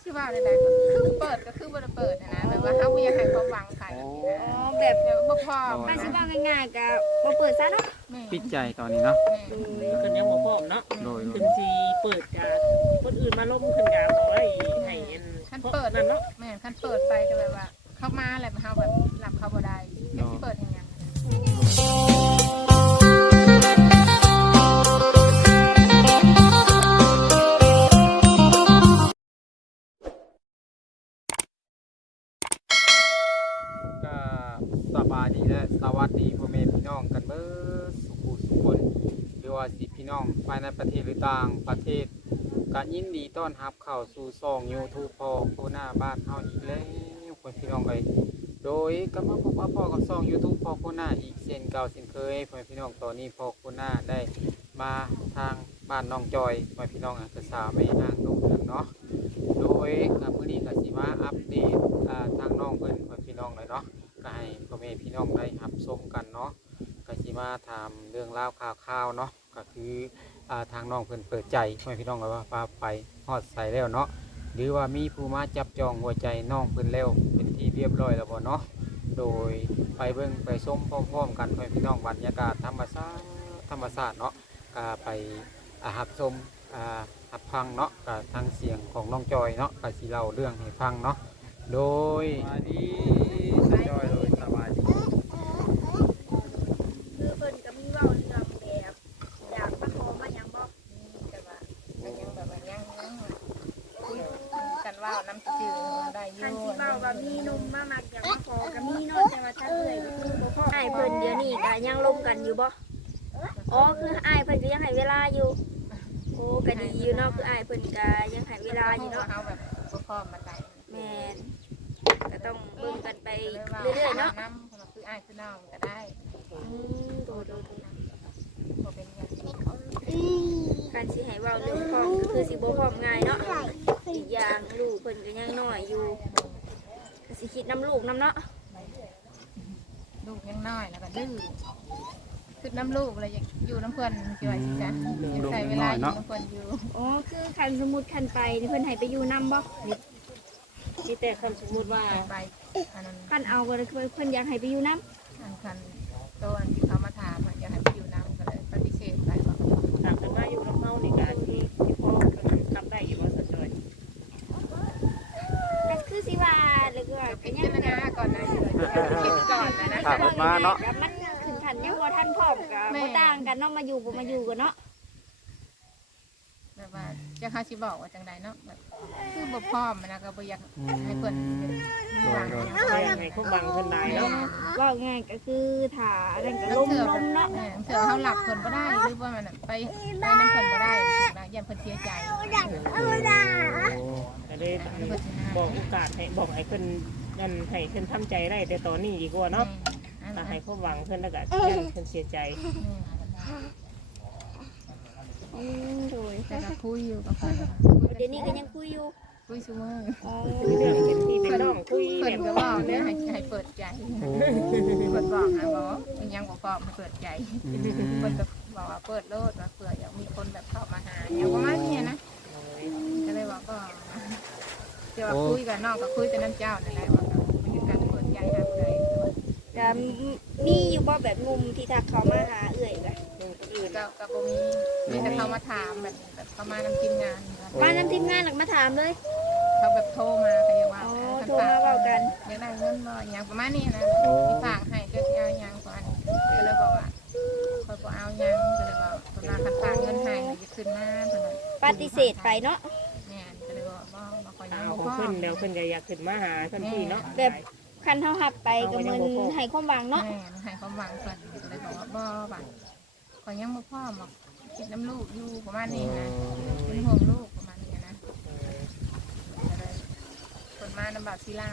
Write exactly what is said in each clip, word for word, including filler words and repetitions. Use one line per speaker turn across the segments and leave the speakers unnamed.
สิว่าได้ๆคือเปิดก็คือบ่ได้เปิดนะแบบว่าเฮาบ่อยากให้ความหวังใครแบบนี้นะ
อ๋อแบบ
เดี๋ยวบ่พร้อม
ถ้าสิว่าง่ายๆก็บ่เปิดซะเนาะ
แม่
ปิดใจตอนนี้เนาะ
แม่
โดย
ขึ้นยังบ่พร้อมเนาะ
โดย
ขึ้นสิเปิดกาคนอื่นมาล้มขึ้นกาบ่ให้ให้อัน
คันเปิด
นั่นเนาะ
แม่คันเปิดไปก็แบบว่าเข้ามาแล้วเฮาแบบรับเขาบ่ได้อยากสิเปิดอย่างหยัง
ก็สบายดีและสวัสดีพ่อแม่พี่น้องกันเบิดสุขุสุขคนหรือว่าสิพี่น้องภายในประเทศหรือต่างประเทศก็ยินดีต้อนรับเข้าสู่ช่อง YouTube พ่อโคหน้าบ้านเฮาอีกแล้วคนพี่น้องเอ้ยโดยก็มาพบกับพ่อกับช่อง YouTube พ่อโคหน้าอีกเช่นเก่าเช่นเคยพ่อแม่พี่น้องตอนนี้พ่อโคหน้าได้มาทางบ้านน้องจอยพ่อแม่พี่น้องอาจจะสาวไม่ห่างลูกเรื่องเนาะโดยกับมื้อนี้ก็สิมาอัปเดตอ่าทางน้องเพิ่นพ่อแม่พี่น้องหน่อยเนาะ ก็ให้พ่อแม่พี่น้องได้รับชมกันเนาะก็สิมาถามเรื่องราวข่าวๆเนาะก็คืออ่าทางน้องเพิ่นเปิดใจพ่อแม่พี่น้องก็ว่าพาไปฮอดใส่แล้วเนาะหรือว่ามีผู้มาจับจองหัวใจน้องเพิ่นแล้วเป็นที่เรียบร้อยแล้วบ่เนาะโดยไปเบิ่งไปชมพร้อมๆกันพ่อแม่พี่น้องบรรยากาศธรรมชาติธรรมชาติเนาะก็ไปอ่ารับชมอ่ารับฟังเนาะก็ทางเสียงของน้องจอยเนาะก็สิเล่าเรื่องให้ฟังเนาะโดยสวัสดีสจอยโดยสวัสดี
คือเพิ่นก็มีเว้าเรื่องแบบอยากมาขอมาหยังบ่
แต่ว่าก็ยังแบบว่ายังยังคุยกันว่าน้ำจืดได้อยู่
คันสิเว้าว่ามีหนุ่มมามักอยากมาขอก็มีเนาะแต่ว่าถ้าเอื้อยก็คือบ่พออ้ายเพิ่นเดี๋ยวนี้ก็ยังลมกันอยู่บ่อ๋อคืออ้ายเพิ่นก็ยังให้เวลาอยู่โอ้ก็ดีอยู่เนาะคืออ้ายเพิ่นก็ยังให้เวลาอยู่เนาะ
เฮาแบบบ่พร้อมมาได้
แม่นก็ต้องเบิ่งกันไปเรื่อยๆเนาะ
น้ำคืออ้ายคือน้องก็ได้
อืมดูดูดู
บ่เป็นหยัง
การสิให้เว้าเรื่องพร้อมก็คือสิบ่พร้อมง่ายเนาะอีกอย่างลูกเพิ่นก็ยังน้อยอยู่ก็สิคิดนํลูกนํเนาะ
ลูกยังน้อยแล้วก็ดื้อคือน้ำลูกอะไรอยากอยู่น้ำเพื่อนสิว่าสิจ้ะอยากใช้เวลาอยู่น้ำเพื่อนอยู่
อ๋อคือคันสมมุติคันไปนี่เพิ่นให้ไปอยู่นํบ่
มีแต่คำสมมุติว่า
ไปอันนั้น
คันเอาบ่ได้เพิ่นอยากให้ไปอยู่นํ
อันคันตัวอันที่เขามาถามอยากให้ไปอยู่น้ำก็เลยปฏิเสธไปบอก
ถามกันว่าอยู่กับเฮานี่ก็ที่ที่พ่อทำได้อยู่บ่สะจอย
ก็คือสิว่าหรือว่าก็
พิ
ยั
จาง รณาก่อนนะคิดก่อนนะนะ
ถามกันมาเนาะ
มันขึ้นคันยังบ่ทันพร้อมก็บ่ต่างกันเนาะมาอยู่บ่มาอยู่กันเนาะ
แบบว่าจะเขาชิบอกว่าจังใดเนาะแบบคือบ่พร้อมนะก็บ่อยากให้เพิ่นเป็นหวัง
แม่ให้ความหวังเพิ่นได้เนาะ
ว่าง่ายก็คือถ้าอันนั้นก็
แล้ว
ลม
เสือ
ลมเนาะ
เสือเขาหลับเพิ่นบ่ได้หรือว่ามันไปไปน้ำเพิ่นบ่ได้นะยันเพิ่นเสียใจ
ก็เลยบอกโอกาสให้บอกให้เพิ่นนั่นให้เพิ่นทำใจได้แต่ตอนนี้ดีกว่าเนาะถ้าให้ความหวังเพิ่นแล้วก็ยันเพิ่นเสียใจ
อืมโดย
แต่ก็คุยอยู่กับเพิ่น
เดี๋ยวนี้ก็ยังคุยอยู่
คุยซุมื้อ
อ๋อ
เรื่องเป็นพี่เป็นน้องคุย
เพิ่
แบ
น
บ
ก็บอกเนี่ยให้ให้เปิดใจเพิ่นบอกหาบอกยังบ่พร้อมให้เปิดใจเพิ่นก็บอกว่าเปิดโลดว่าเผื่ออยากมีคนแบบเข้ามาหาอย่างประมาณนี้นะก็เลยบอกก็เดี๋ยวคุยกับน้องก็คุยแต่น้ำเจ้านั่นแหละว่ามันคือการเปิดใจหาผู้ใด
ก็มีอยู่บ่แบบงุมที่ทักเขามาหาเอื้อยก็
อื่นก็ก็บ่มีมีแต่เขามาถามแบบแบบเขามานำทีมงาน
บ้านนำทีมงานหลักมาถามเลย
เขาแบบโทรมาก็ยังว่า
อ๋อโทรมาเว้ากัน
อยากได้เงินบ่อย่างประมาณนี้นะฝากให้จะเอาอย่างก่อนก็เลยบอกว่าคอยบ่เอายังก็เลยบอกเพิ่นว่าคันฝากเงินให้จะขึ้นมาเพิ่น
ปฏิเสธไปเนาะ
แม่นก็เลยบอกบ่บ่ขอยัง
เอา
บ่
ของ
พอ
เพิ่นแล้วเพิ่นก็อยากขึ้นมาหาทันทีเนาะ
แบบคันเฮาหับไปก็มันให้ความหวังเนาะ
แม่นให้ความหวังเพิ่นก็เลยบอกว่าบ่บัดขอยังบ่พอหรอกคิดน้ำลูกอยู่ประมาณนี้นะเป็นห่วงลูกประมาณนี้นะก็เลยคนมานำบาดศิลา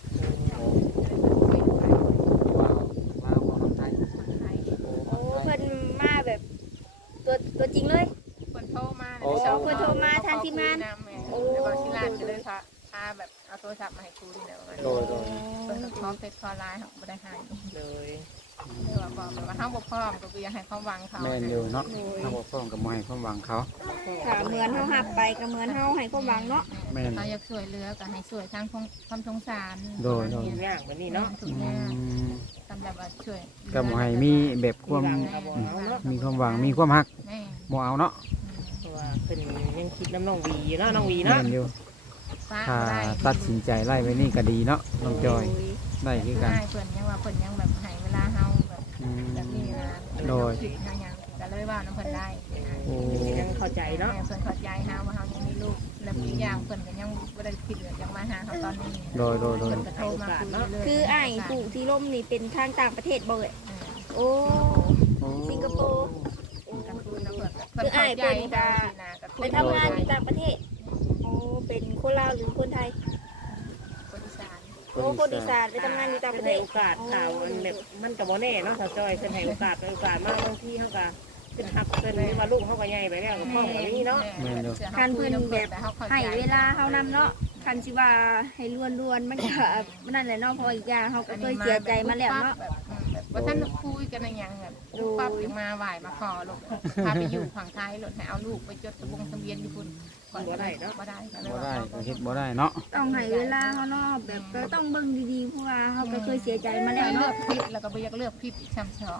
โอ้เพิ่นมาแบบตัวตัวจริงเลย
คนโทรมา
โอ้คนโทรมาทางทีมงาน
โอ้บางทีร้านจะเลยพาพาแบบเอาโทรศัพท์มาให้ครูดีแล้ว
โดยโดย
เพิ่นก็ขอเฟซขอไลน์ของบ่ได้ให้
เลย
เรียกว่าบอกแบบว่าเฮาบ่พร้อมก็คืออยากให้ความหวังเขา
แม่นอยู่เนาะถ้าบ่พร้อมก็บ่ให้ความหวังเขา
ค่ะเหมือนเฮาหับไปก็เหมือนเฮาให้ความหวังเนาะ
แม่น
เขาอยากช่วยเหลือก็ให้ช่วยทางความสงสาร
โดยโดย
ยากแบบนี้เนาะ
ทุก
อื
อย่าง
ม
สำหรับว่าช่วย
ก็บ่ให้มีแบบความ
เอาบ่เอาเนาะ
มีความหวังมีความฮัก
แม่
บ่เอาเนาะ
เพราะว่าเพิ่นยังคิดน้ำน้องวีอยู่เนาะน้องวี
แม่
เนาะ
นอยู่
ฟ้า
ถ้า
ได้
ตัดสินใจไล่ไว้นี่ก็ดีเนาะน้องจอยได้คือกัน
ได้เพิ่นยังว่าเพิ่นยังแบบให้เวลาเฮาแบบ
อืม
แบบนี้นะ
โดย
ผิดเฮายังก็เลยว่าน้ำเพิ่นได้
โอ้
ยังเข้าใจเนาะ
เพิ่นเข้าใจเฮาว่าเฮายังมีลูกแล้วอีกอย่างเพิ่นก็ยังบ่ได้คิดว่าจะมาหาเฮาตอนนี้
โดยโดยโดย
เพิ่นก็โทรมาคุยเรื่อยๆ
คืออ้ายผู้ที่ล่มนี่เป็นทางต่างประเทศบ่เอ่ยโอ้ สิงคโปร์
ก็คือนะเพิ่นเพิ่นเข้าใจเฮาสินะก็คุ
ไป
ย
ทำงานอยู่ต่างประเทศโอ้เป็นคนลาวหรือคนไทย
คนอีสาน
โอ้คนอีสานไปทำงานอยู่ต่างประเท
ให้
ศ
โอกาสข่าวมันแบบมันก็บ่แน่เนาะถ้าจอยเพิ่นให้โอกาสไปโอกาสมาบางทีเฮาก็เป็นฮักเพิ่นนี่ว่าลูกเฮาก็ใหญ่ไปแล้วก็พ่อก็มีเนาะ
การเพิ่นแบบให้เวลาเฮานำเนาะคันสิว่าให้ล้วนๆมันก็มันนั่นแหละเนาะเพออีกอย่างเฮาก็เคยเสียใจมาแล้วเนาะ
แบบแบบว่าท่านคุยกันอะไรอย่างแบบปั๊บยังมาไหวมาขอลูกพาไปอยู่ฝั่งไทยหลดให้เอาลูกไปจดทะบงทะเบียนญี่ปุ่นบ่ได้เนาะบ่ได้
บ่ได้ก็เฮ็ดบ่ได้เนาะ
ต้องให้เวลาเฮาเนาะแบบก็ต้องเบิ่งดีๆเพราะว่าเฮาก็เคยเสียใจมา
แล้
แล้ว ว
เลือ
เนาะ
กผิดแล้วก็ไปอยากเลือกผิดอีกซ้ำสอง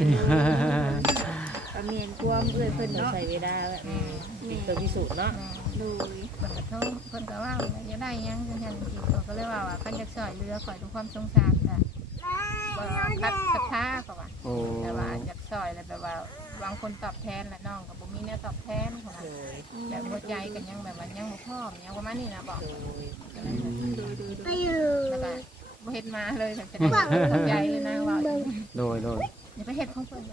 ก็แม่นความเอื้อยเพิ่น
ต้อง
เนาะ
ใช้เวลาอืมเป็นตัวพิสูจน์เนาะ
โดย
เพิ่นก็โทษเพิ่นก็ว่าอย่าได้ยังจังซั่นจริงๆก็เลยว่าว่าคันอยากช่วยเหลือขอดูความสงสารจ้ะบ่คัดศรัทธาเขาว่า
โอ้
แต่ว่าอยากช่วยแล้วแบบว่าบางคนตอบแทนและน้องก็บ่มีแนวตอบแทนเขาว่า
โดย
แบบหัวใจกันยังแบบว่ายังบ่พร้อมยังประมาณนี้นะบอก
โดย
แล้วก็บ่เฮ็ดมาเลยแต่จะได้หัวใจเลยนะว่า
โดยโดย
อย่าไปเฮ็ดของเพิ่น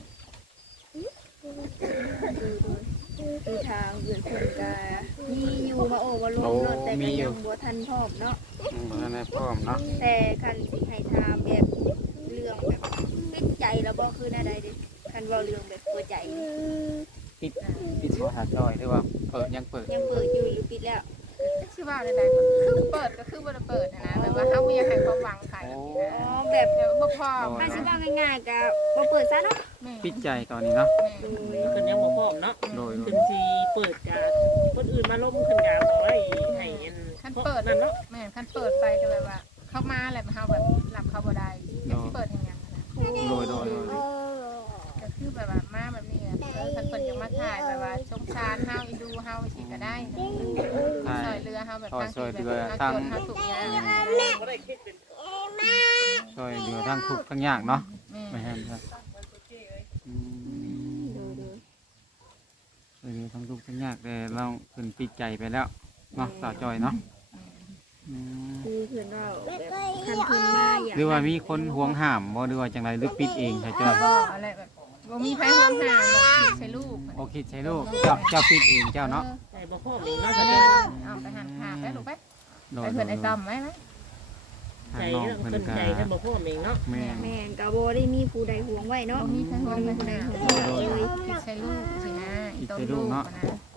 คือทางเอื้อยเพิ่นก็มีอยู่ว่าโอ้ว่าลงรถแต่ก็ยังบ่ทันพร้อมเนาะ
อืมบ่ทันได้พร้อมเนาะ
แต่คันสิให้ถามแบบเรื่องแบบปิดใจแล้วบ่คือแนวใดเด้คันเว้าเรื่องแบบหัวใจนี่
ปิดปิดบ่หาจอยหรือว่าเปิดยังเปิด
ยังเปิดอยู่หรือปิดแล้ว
ชื่อว่าอะไรๆคือเปิดก็คือบ่ได้เปิดนะแบบว่าเฮาบ่อยากให้ความหวังใคร
โอ้
อ๋อแบบ
แต่บ่พร้อม
ถ้าสิว่าง่ายๆก็บ่เปิดซะเนาะ
แม่
ปิดใจตอนนี้เนาะ
โดย
เพิ่นยังบ่พร้อมเนาะ
โดย
เพิ่นสิเปิดกาคนอื่นมาล้มขึ้นกาบ่ไว้ให้อัน
คันเปิด
นั่นเนาะ
แม่คันเปิดไปก็แบบว่า เข้ามาแล้วเฮาแบบรับเขาบ่ได้จะสิเปิดให้หยังนะ
โดยโดยโดย
ก็คือแบบว่ามาแบบนี้เออคันเพิ่นยังมาถ่ายแบบว่าสงสารเฮาอีดูเฮาสิก็ได้ช่วยเหลือเฮาแบบทางที่แบบทางทางถูกอย่าง
บ่ได้คิดเป็น
ช่วยเหลือทั้งทุกข์ทั้งยากเนาะ
แม่
ไม่ใช่ครับอืม
โดยโดย
ช่วยเหลือทั้งทุกข์ทั้งยากแต่เราเพิ่นปิดใจไปแล้วเนาะสาวจอยเนาะอืม
คือเพิ่นว่าแบบคันเพิ่นมาอยาก
หรือว่ามีคนห่วงห้ามบ่หรือว่าจังไรหรือปิดเองสาวจอย
ก็อะไรแบบบ่มีไผห่วงหาแบบใส่ลูก
โอเคใช่ลูกเจ้าเจ้าปิดเองเจ้าเนาะ
ใจบ่พร้อมเอง
เอา
เนาะแสดง
ไปหันขาไปลูกไป
โด
ไป
ย
เพื่อนไอ้
โด
ต้อย มไหมไหม
ทา
ใจ
งน้อง
เรื่อง
เพิ่น
เพิ่น
ก็
ใจเพิ่นบ่พร้อมเองเนาะ
แม่
แม่นก็บ่ได้มีผู้ใดห่วงไว้เนาะ
บ่มีไผห่วง
มี
หา
ผู้ใดห่วงไว้เลย
คิดใส่ลูกสินะต้นลูกนะ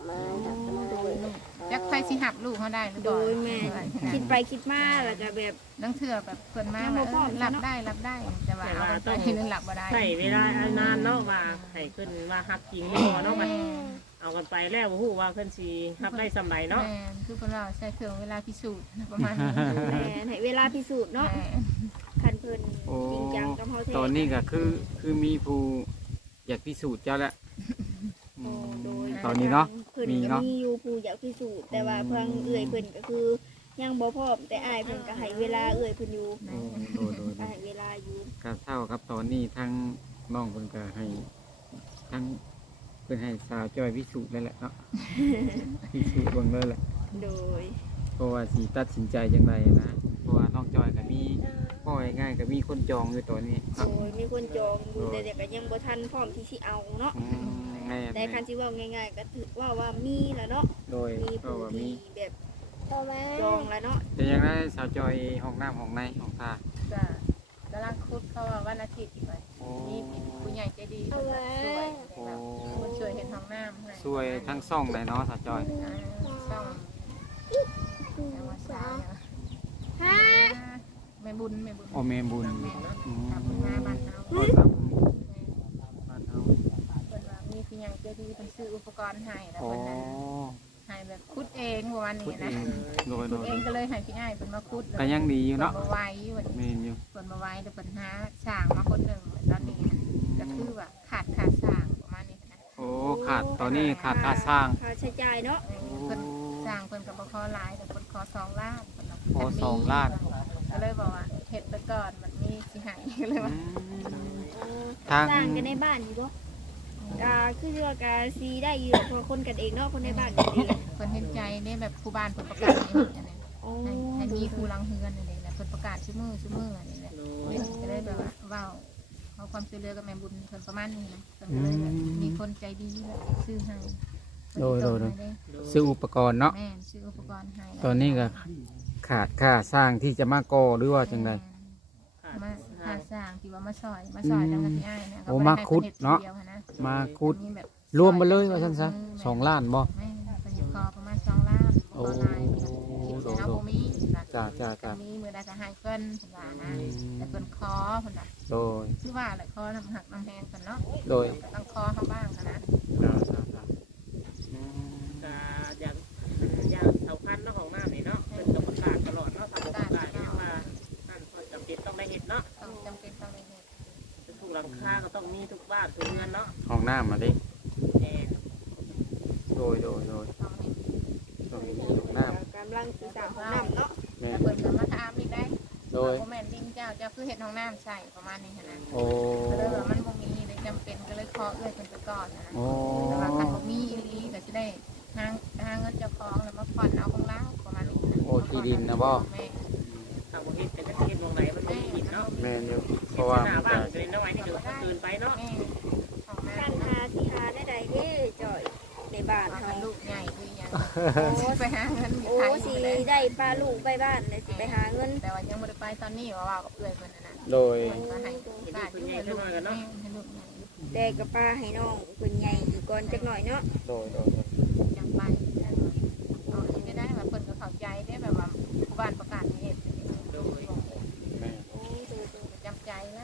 จักไฟสิหับลูกเขาได้หรือ
โด
บ่
ยแม่คิดไปคิดมาแล้วก็แบบ
นั่งเถื่อแบบเพื่อนมาแบบรับได้รับได้แต่ว่าเอาไปที่นึงหลับบ่ได้
ใช้เวลานานเนาะว่าให้เพิ่นว่าฮักจริงบ่เนาะมันเอากันไปแล้วบ่ฮู้ว่าเพิ่นสิฮับได้สำใดเนาะ
แม่คือพวกเราใช้เครื่องเวลาพิสูจน์ประมาณนี้
แม่ให้เวลาพิสูจน์เนาะคันเพิ่น
โอ้
จริงจังกับเฮาแท้
ตอนนี้ก็คือคือมีผู้อยากพิสูจน์เจ้าแล้วอื
โอ้
ม
โดย
ตอนนี้เนาะ
เพิ่น
มี
ก็
เนาะ
มีอยู่ผู้อยากพิสูจน์แต่ว่าเพิ่นเอื้อยเพิ่นก็คือยังบ่พร้อมแต่อ้ายเพิ่นก็ให้เวลาเอื้อยเพิ่นอยู่
โอ้โดยโดยโด
ก็
ย
ให้เวลาอยู่
ก็เท่ากับตอนนี้ทั้งน้องเพิ่นก็ให้ทั้งเพิ่นให้สาวจอยพิสูจน์แล้วแหละเนาะ พิสูจน์เบิ่งเลยแหละ
โดย
เพราะว่าสิตัดสินใจอย่างไรนะเพราะว่าน้องจอยก็มีพ่อง่ายๆก็มีคนจองอยู่ตัวนี้
โดยมีคนจองอยู่แต่แต่ก็ยังบ่ทันพร้อมที่สิเอาเนาะ
อืมแม่น
แต่คันสิเว้าง่ายๆก็ถือว่าว่ามีแล้วเนาะ
โดย
มี
เพราะ
ผู้
ว่ามี
ที่แบบจองแล้วเนาะ
แต่อยังได้สาวจอยห้องน้ำห้องในห้องตา
จ้ะกำลังคุดเขาว่าวันอาทิตย์อีกไปนี่ผู้ใหญ่ใจดีช่วย
โอ้
คนช่วยเห็นห้องน้ำให้
ช่วยทั้งซ่องเลยเนาะสาวจอย
ช่องยังว่าสาวแม่บุญแม่บุญ
โอเมบุญ
แม่
อืม
ทำบุญมาบ้านเรา
โอ้สาวบุญ
กรณ์ให้แล้ว
อ๋อ
เพิ่นนั้นให้แบบคุดเองประมาณ
พู
นี้
ดเอ
นะ
งโดยโด
คุด
ย
เองก็เลยให้พี่อ้ายเพิ่นมาคุด
ก็ยังดีอยู่เนาะ
เพิ่นมาไว้วัน
เม
นี้
นอยู่
เพิ่นมาไว้แล้วเพิ่นหาสร้างมาคนหนึงตอนนี้ก็คือว่าขาดขาดสร้างประมาณนี้นะ
โอ้ขาดตอนนี้ขาดค่าสร้าง
ค่าใช้จ่ายเนาะ
เออเพิ่นสร้างเพิ่นก็บ่ขอหลายแต่เพิ่นขอสองล้านเพิ่นว่า
ขอสองล้าน
ก็เลยบอกว่าเฮ็ดไปก่อนมันมีสิให้ก็เลย
อื
ว่า
ม ทาง
สร้างกันในบ้านอยู่บ่ก็คือว่ากาซีได้อยู่เพราะคนกันเองเนาะคนในบ้านกันเอง
เพิ่นเห็นใจนี่แบบผู้บ้านเพิ่นประกาศให้เห็นอันนี้
โอ้
ให้ให้มีครูลังเฮือนอันนี้แหละเพิ่นประกาศชื่อมือชื่อมืออันนี้แหละ
โดย
ก็เลยแบบว่าเว้าเอาความช่วยเหลือกับแม่บุญเพิ่นประมาณนี้นะเพิ่นก็เลยแบบมีคนใจดีแบบซื้อให้
โดยโดยโดย
เพิ่น
ซื้ออุปกรณ์เนาะ
แม่นซื้ออุปกรณ์ให้
ตอนนี้ก็ขาดค่าสร้างที่จะมาก่อหรือว่าจังได
มาหาสร้างที่ว่ามาซอยมาซอยจังกับพี่อ้ายเนี่ย
โอ้มาขุดเนาะ มาคุดรวมมาเลยว่าซั่นซะสองล้านบ่
แม่เป็นอยู่คอประมาณสองล้าน
โอ้
บ่หลายคิดสิเฮาบ่มีนะ
จ้าจ้าจ้า
มีมือใดก็ให้เพิ่นเพิ่นว่านะแต่เพิ่นขอเพิ่นน่ะ
โดย
ชื่อว่าอะไรขอน้ำหักน้ำแพงเพิ่นเนาะ
โดย
ก็ต้องขอเฮาบ้างหั้นนะ
จ้าจ้าจ้าอืม
ก็อย่างอย่างเสาพันเนาะของน้ำนี่เนาะเป็นต้องประกาศตลอดเนาะถ้าบ่ประกาศเนี่ยว่านั่นจำเป็นต้องได้เห็นเนาะ
ต้องจำเป็นต้องได้เฮ็ด
ทุกหลังคาก็ต้องมีทุกบ้านทุกเรือนเนาะ
ห้องน้ำมาดิ
แอน
โดยโดยโดย
ต้องให้
ต้องมีห้องน้
กำลังสิสร้างห้องน้ำเนาะ
ำแม่
แต่เพิ่นก็มาถามอีกได้
โดย
บ่แม่นลิงเจ้าเจ้าคือเฮ็ดห้องน้ำใส่ประมาณนี้หั้นนะ
โอ้
ก็เลยว่ามันบ่มีเลยจำเป็นก็เลยขอเอื้อยเพิ่นไปก่อนนะ
โอ้
แต่ว่าคันบ่มีอีหลีก็สิได้หาหาเงินเจ้าของแล้วมาผ่อนเอาของเราประมาณนี้นะ
โอ้ที่ดินนะบ่
แม่
ถ้าบ่เฮ็ดก็จะเฮ็ดวงไหนมันบ่มีกินเนาะ
แม่นอยู่เพ
เฮ็ด
ราะว่า
หน้า
มัน
บ้าน
จะ
ก็เลยน้อยนี่ก็เกินไปเนาะ
แม่ของแม่
การหาสิหาได้ใดเด้จ่อยในบ้าน
เอา
เฮา
คันลูกใหญ่คือหยังโอ้ไปหาเงินอยู่
โอ้
ไทย
สิ
เลย
ได้พาลูกไปบ้านเลยสิไปหาเงิน
แต่ว่ายังบ่ได้ไปตอนนี้ว่าว่ากับเอื้อยเพิ่นน่ะนะ
โดย
เพิ่นก็ให้โอกาสอยู่ให้ลูกแม่ให้ลูกใหญ่
แต่กับป้าให้น้องเพิ่นใหญ่อีกก่อนจักหน่อยเนาะ
โดยโดย
จังไปเอาอันนี้ได้ว่าเพิ่นก็เข้าใจได้แบบว่าผู้บ้านประกาศเฮ็ด
โดย
แม่
โอ้ดูดู
จำใจแล้ว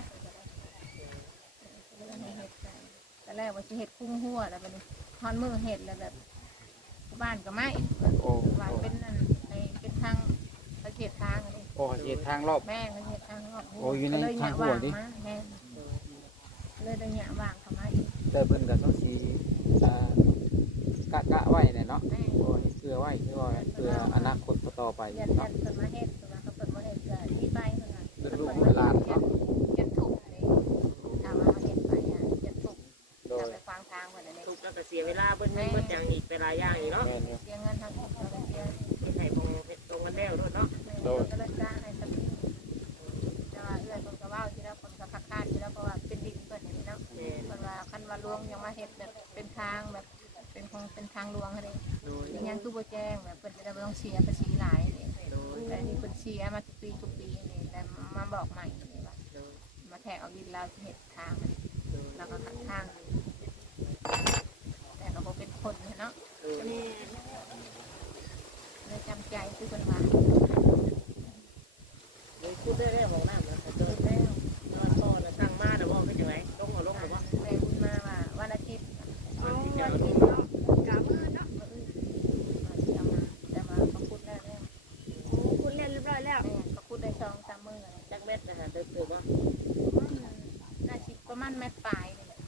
แต่แรกว่าสิเฮ็ดคุ้งหัวแล้วบัดนี้ทอนมือเฮ็ดแล้วแบบผู้บ้านก็ไม่
โอ้
ว่าเป็นนั่นในเป็นทางประเทศทางอันนี้
โอ้เหตุทางรอบ
แม่ประเทศทางรอบ
โอ้อยู่ใน
ก็เลย
ทางหัวดิ
มาแม่เลยได้เนี่ยว่างเข้ามาอีก
แต่เพิ่นก็ต้องสีอ่ากะกะไว้เนี่ยเนาะ
แม่
โอ้ยเพื่อไว้เพื่อไว้เพื่ออนาคตต่อไป
เรียนเรีย
เนาะ
นเพิ่นมาเฮ็ดเพิ่นว่าเขาเพิ่นบ่เฮ็ดก็ที่ไปเพิ่นว่า
เรื่องลูกเวลานเนาะ
เฮ็ดถูกเลยถามว่าเขาเฮ็ดไปอ่ะเฮ็ดถูก
โดย
ทำไปฟังทางเพิ่นอันนี้
ทุกแล้วก็เสียเวลาเบิ้ลเบิ้ลเบิ้ลอย่างอีกเวลาอย่างอีกเนาะ
แม่นอยู่
เสียเงินทางถูกแล้วก็เสีย
เฮ็ดให้พงเฮ็ดตรงกันแล้วด้วยเนาะ
โดนก็เลยจ้างให้สักทีแต่ว่าเอื้อยคนก็ว่าที่แล้วคนก็คักคานที่แล้วเพราะว่าเป็นดินเปิดอย่างนี้เนาะ
แม่น
เพิ่นว่าคันว่าลวงยังมาเฮ็ดแบบเป็นทางแบบเป็นของเป็นทางลวงอะไร
โดย
อีกอย่างคือบ่แจ้งแบบเพิ่นจะได้บ่ต้องเสียภาษีหลายนี่
โดย
แต่นี่เพิ่นเสียมาทุกปีทุกปีนี่แต่มาบอกใหม่นี่ว่า
โดย
มาแทกเอาดินเราสิเฮ็ดทางอันนี้
โดย
แล้วก็ขัดทางแต่ก็บ่เป็นคนเนาะ
โดย
แม่
เลยจำใจคือเพิ่นว่า
โดยพูดได้แล้วของน้ำนะเจอแล้วนอนต่อนะตั้งมาเดี๋ยวว่าเป็นยังไงลงเอาลงเอาว่า
แม่บุญมาว่าวันอาทิตย์
เอาวันนี้เนาะกะมื้อเนาะ
มื้ออื่นมาสิเอามาแต่มาเขาพูดแล้วแล้ว
โอ้คุณเรียนเรียบร้อยแล้ว
แม่เขาพูดได้สองสามมื้อเลย
จักเม็ดนะฮะเติมเติมว่า
น่าสิประมาณแม่ปลายนี่แหละ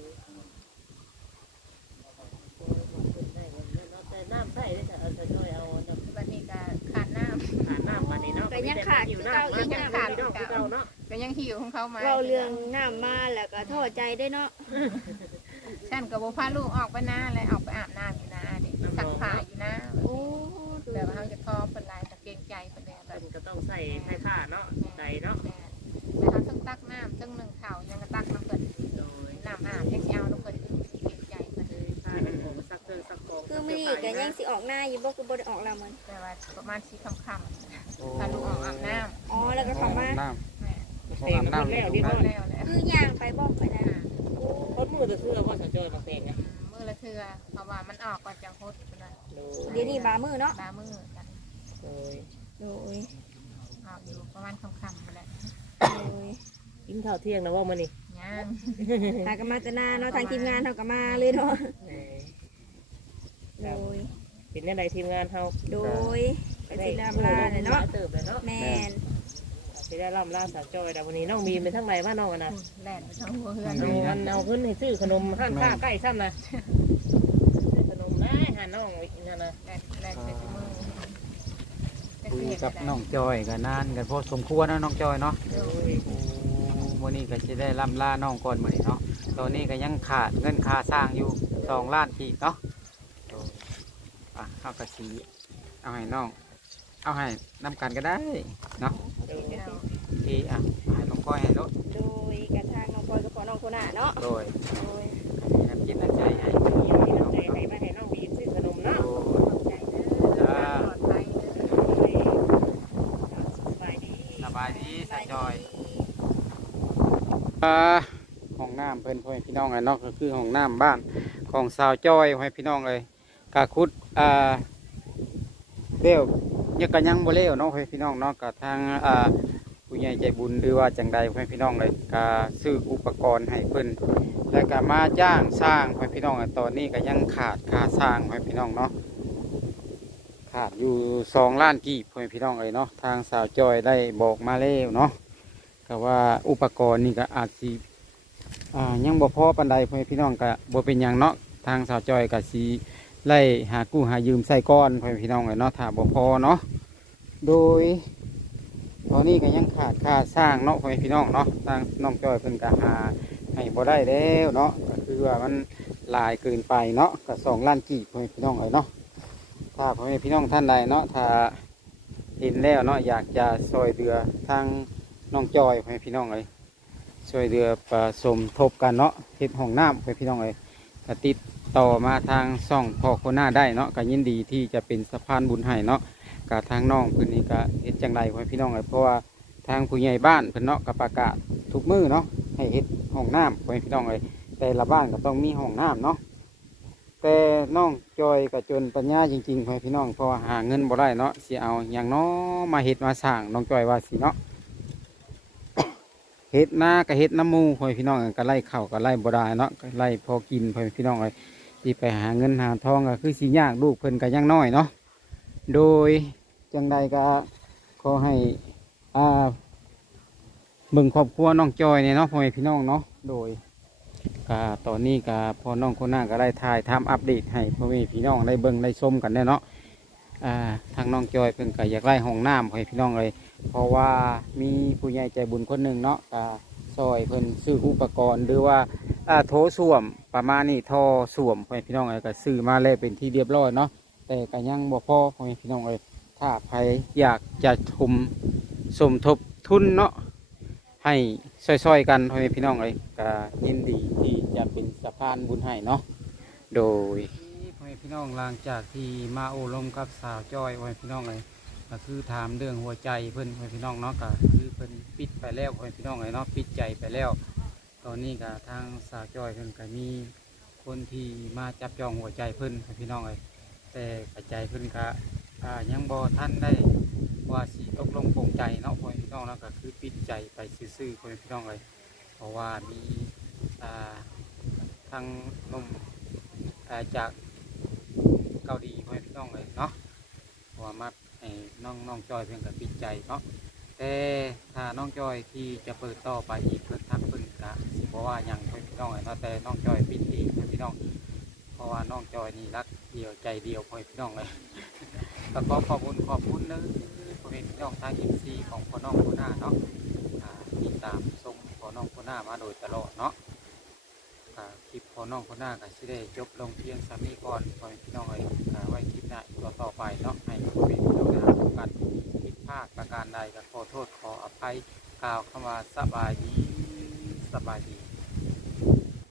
แต่น้ำใส่ได้แต่เอาจะช่วยเอาน้ำ
วันนี้ก็ขาดน้ำ
ขาดน้ำมานี่เนาะอยู่น้ำมันยังขาดน้ำคือเก่าเนาะ
ก็ยังหิวของเขามา
เราเรื่องน้ำมาแล้วก็ท้อใจได้เนาะ
ฉันกับโบพาลูกออกไปหน้าเลยออกไปอาบน้ำอยู่นะเด็กซักผ้าอยู่นะ
โอ้ดู
แบบว่าเขาจะคอเป็นลายตะเกงใจเป็นแบบ
มันก็ต้องใส่ไฟผ้าเนาะใส่เนาะ
แต่เขาต้องตักน้ำซึ่งหนึ่งเข่ายังก็ตักน้ำเกิด
โดย
น้ำอาบยังเอาน้ำเกิดเกงใจเป็น
ผ้ามันออกซักเครื่องซักกอง
คือมื้อนี้ก็ยังสิออกหน้าอยู่บ่คือบ่ได้ออกแล้วมัน
แต่ว่าประมาณสี่คำคำพาลูกออกอาบน้
อ๋อแล้วก็เข้ามา
น้
ำแม่
ำห้องอาบน้ำ
แล้ว
ตร
เรีย
ง
บร้
นั้
อน ย
แล้วแล้ว
คือย่างไปบอกไปได้
คนมือจะเสื้อว่าจะจอยมาแต่งไง
มือละเทือเพราะว่ามันออกก่อนจังโคตรนะ
เดี๋ยวนี้บามือเนาะ
ตามือกัน
โดย
โดย
ออกอยู่ประมาณคำคำมาแหละ
โดย
กินข้าวเที่ยงนะว่ามันนี่
ย่าง
หากันมาแต่นานเนาะทางทีมงานเฮาก็มาเลยเนาะ
เป็นในใดทีมงานเฮา
โดยไปสิลามลาเลยเนาะ
เติบเลยเนาะ
แม่น
สิได้ล่ำลาสาวจอยแต่วันนี้น้องมีเป็นทั้งไหนว่าน้องอะนะ
แล่นไปทั้งหัวเฮือน
ดูมันเอาขึ้นให้ซื้อขนมห้างค้าใกล้ซ้ำนะซื้อขนมนะหาน้องอีกนะนะ
แล่นแล่นไปทุกมือ
คุยกับน้องจอยก็นานกันพอสมควรเนาะน้องจอยเนาะ
โอ้ย
โอ้มื้อนี้ก็สิได้ล่ำลาน้องก่อนมื้อนี้เนาะตอนนี้ก็ยังขาดเงินค่าสร้างอยู่สองล้านกีบเนาะโอ้อ่ะเฮาก็สิเอาให้น้องเอาให้นำกันก็ได้เนาะ
โดย
ที่อ่ะให้น้องก้อยให้รถ
โดยกระทางน้องพลอยกับพ่อน้องคนน่ะเนาะ
โดย
โดย
มีน้ำจิตน้ำใจให้
อยากให้น้องใจให้มาให้น้องมีซื้อขนมเนาะ
โอ้
ใจเด้อปลอดภัยเด้อ
สบายดี
สบายดีสายจอยอ่าห้องน้ำเพิ่นพ่อแม่พี่น้องไอ้เนาะก็คือห้องน้ำบ้านของสาวจอยพ่อแม่พี่น้องเลยกาคุดอ่าเลี้ยวยังก็ยังบ่เลี้ยวเนาะพ่อแม่พี่น้องเนาะก็ทางอ่าผู้ใหญ่ใจบุญหรือว่าจังใดพ่อแม่พี่น้องเลยก็ซื้ออุปกรณ์ให้เพิ่นแล้วก็มาจ้างสร้างพ่อแม่พี่น้องตอนนี้ก็ยังขาดค่าสร้างพ่อแม่พี่น้องเนาะขาดอยู่สองล้านกีบพ่อแม่พี่น้องเลยเนาะทางสาวจอยได้บอกมาแล้วเนาะก็ว่าอุปกรณ์นี่ก็อาจสิอ่ายังบ่พอปานใดพ่อแม่พี่น้องก็บ่เป็นหยังเนาะทางสาวจอยก็สิไล่หากู้หายืมใส่ก้อนพ่อแม่พี่น้องเลยเนาะถ้าบ่พอเนาะโดยตอนนี้ก็ยังขาดค่าสร้างเนาะพ่อแม่พี่น้องเนาะทางน้องจอยเพิ่นก็หาให้บ่ได้แล้วเนาะก็คือว่ามันหลายเกินไปเนาะก็สองล้านกีบพ่อแม่พี่น้องเลยเนาะถ้าพ่อแม่พี่น้องท่านใดเนาะถ้าเห็นแล้วเนาะอยากจะซอยเรือทางน้องจอยพ่อแม่พี่น้องเลยช่วยเรือผสมทบกันเนาะเฮ็ดห้องน้ำพ่อแม่พี่น้องเลยก็ติดต่อมาทางช่องพ่อโคหน้าได้เนาะก็ยินดีที่จะเป็นสะพานบุญให้เนาะกับทางน้องเพิ่นนี่ก็เฮ็ดจังไดพ่อแม่พี่น้องเลยเพราะว่าทางผู้ใหญ่บ้านเพิ่นเนาะก็ประกาศทุกมื้อเนาะให้เฮ็ดห้องน้ำพ่อแม่พี่น้องเลยแต่ละบ้านก็ต้องมีห้องน้ำเนาะแต่น้องจอยก็จนปัญญาจริงๆพ่อแม่พี่น้องเพราะว่าหาเงินบ่ได้เนาะสิเอาหยังเนาะมาเฮ็ดมาสร้างน้องจอยว่าสิเนาะ เฮ็ดนาก็เฮ็ดน้ำมูพ่อแม่พี่น้องก็ไล่ข้าวก็ไล่บ่ได้เนาะก็ไล่พอกินพ่อแม่พี่น้องเลยที่ไปหาเงินหาทองก็คือสิยากลูกเพิ่นก็ยังน้อยเนาะโดยจังใดก็ขอให้อ่าเบิ่งครอบครัวน้องจอยเนี่ยเนาะพ่อแม่พี่น้องเนาะโดยก็ตอนนี้ก็พอน้องคนหน้าก็ได้ถ่ายทำอัปเดตให้พ่อแม่พี่น้องได้เบิ่งได้ชมกันแน่เนาะอ่าทางน้องจอยเพิ่นก็อยากไล่ห้องน้ำพ่อแม่พี่น้องเลยเพราะว่ามีผู้ใหญ่ใจบุญคนหนึ่งเนาะก็ซอยเพิ่นซื้ออุปกรณ์หรือว่าอ่าโถส้วมประมาณนี้ท่อส้วมพ่อแม่พี่น้องเลยก็ซื้อมาแล้วเป็นที่เรียบร้อยเนาะแต่ก็ยังบ่พอพ่อแม่พี่น้องเลยถ้าใครอยากจะทุมสมทบทุนเนาะให้ซอยๆกันพ่อแม่พี่น้องเลยก็ยินดีที่จะเป็นสะพานบุญให้เนาะโดยพ่อแม่พี่น้องหลังจากที่มาโอ้ลมกับสาวจอยพ่อแม่พี่น้องเลยก็คือถามเรื่องหัวใจเพิ่นพ่อแม่พี่น้องเนาะก็คือเพิ่นปิดไปแล้วพ่อแม่พี่น้องเลยเนาะปิดใจไปแล้วตอนนี้ก็ทางสาวจอยเพิ่นก็มีคนที่มาจับจองหัวใจเพิ่นพ่อแม่พี่น้องเลยแต่ปัจจัยเพิ่นก็อ่ายังบ่ทันได้ว่าสิตกลงปลงใจเนาะพ่อแม่พี่น้องเนาะก็คือปิดใจไปซื่อๆพ่อแม่พี่น้องเลยเพราะว่ามีอ่าทางหนุ่มอ่าจากเกาหลีพ่อแม่พี่น้องเลยเนาะเพราะว่ามาให้น้องน้องจอยเพิ่นก็ปิดใจเนาะแต่ถ้าน้องจอยที่จะเปิดต่อไปอีกเพิ่นทักเพิ่นก็สิบ่ว่าหยังพ่อแม่พี่น้องเลยเนาะแต่น้องจอยปิดเองพ่อแม่พี่น้องเพราะว่าน้องจอยนี่รักเดียวใจเดียวพ่อแม่พี่น้องเลย ก็ขอขอบคุณขอบคุณเลยพ่อแม่พี่น้องทางอินซีของพ่อน้องพ่อหน้าเนาะอ่าติดตามชมพ่อน้องพ่อหน้ามาโดยตลอดเนาะอ่าคลิปพ่อน้องพ่อหน้าก็สิได้จบลงเพียงสามีก่อนพ่อแม่พี่น้องเลยอ่าไว้คลิปหน้าอีกตัวต่อไปเนาะให้พ่อแม่พี่น้องได้รับกันผิดพลาดประการใดก็ขอโทษขออภัยกล่าวคำว่าสบายดีสบายดี